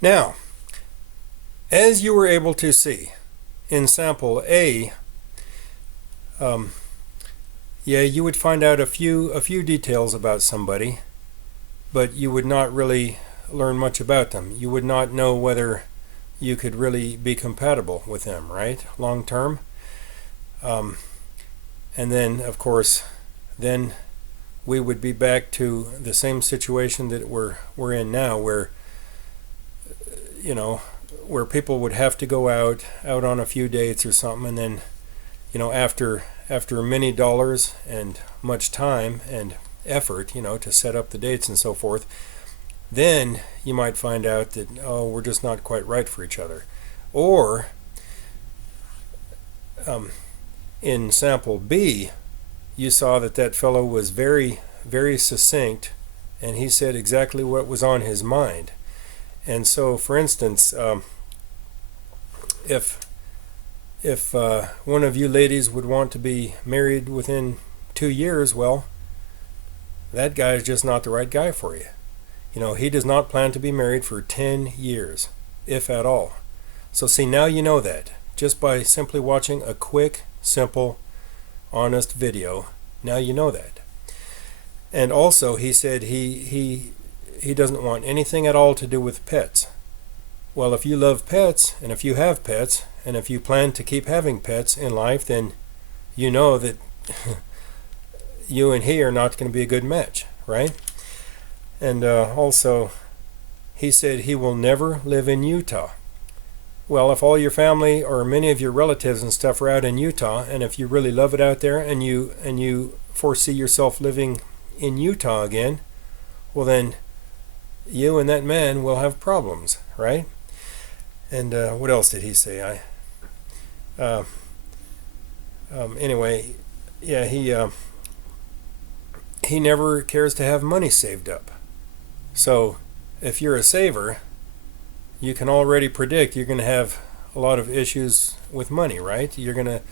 Now, as you were able to see in sample A, yeah, you would find out a few details about somebody, but you would not really learn much about them. You would not know whether you could really be compatible with them, right? Long term. And then, of course, then we would be back to the same situation that we're in now, where where people would have to go out on a few dates or something, and then after many dollars and much time and effort, to set up the dates and so forth, then you might find out that, oh, we're just not quite right for each other. Or in sample B, you saw that fellow was very, very succinct, and he said exactly what was on his mind. And so, for instance, if one of you ladies would want to be married within 2 years, well, that guy is just not the right guy for you. He does not plan to be married for 10 years, if at all. So see, now you know that. Just by simply watching a quick, simple, honest video, now you know that. And also, he said he doesn't want anything at all to do with pets. Well, if you love pets, and if you have pets, and if you plan to keep having pets in life, then you know that you and he are not going to be a good match, right? And also, he said he will never live in Utah. Well, if all your family or many of your relatives and stuff are out in Utah, and if you really love it out there, and you foresee yourself living in Utah again, well then, you and that man will have problems, right? And what else did he say? Anyway, yeah, he never cares to have money saved up. So if you're a saver, you can already predict you're going to have a lot of issues with money, right? You're going to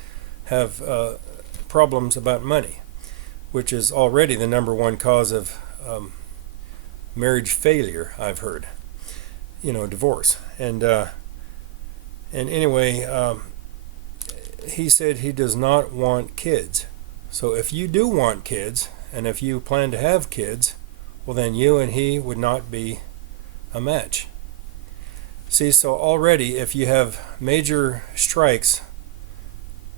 have problems about money, which is already the number one cause of marriage failure, I've heard. Divorce. And anyway, he said he does not want kids. So if you do want kids, and if you plan to have kids, well then you and he would not be a match. See, so already if you have major strikes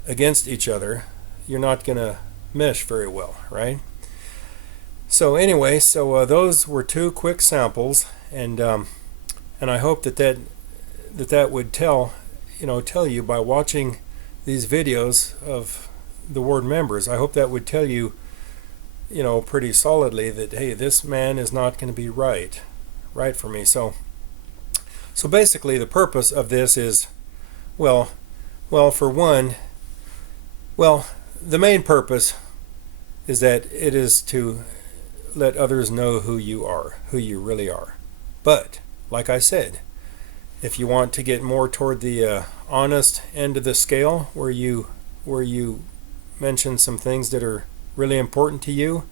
against each other, you're not going to mesh very well, right? So anyway, those were 2 quick samples, and I hope that would tell you by watching these videos of the ward members. I hope that would tell you, pretty solidly that, hey, this man is not going to be right for me. So basically, the purpose of this is, well, for one, the main purpose is that it is to let others know who you are, who you really are. But like I said, if you want to get more toward the honest end of the scale, where you mention some things that are really important to you,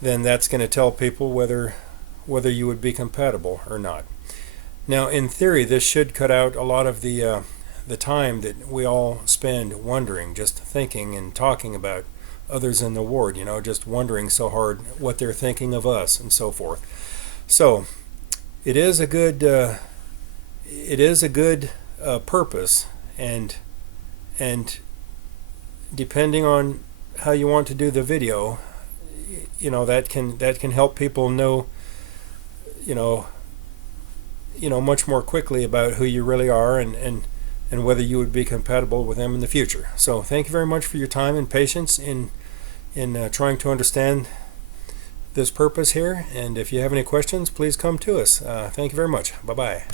then that's going to tell people whether you would be compatible or not. Now, in theory, this should cut out a lot of the time that we all spend wondering, just thinking and talking about others in the ward, just wondering so hard what they're thinking of us and so forth. So it is a good purpose, and depending on how you want to do the video, that can help people know much more quickly about who you really are, and whether you would be compatible with them in the future. So thank you very much for your time and patience in trying to understand this purpose here, and if you have any questions, please come to us. Thank you very much. Bye-bye.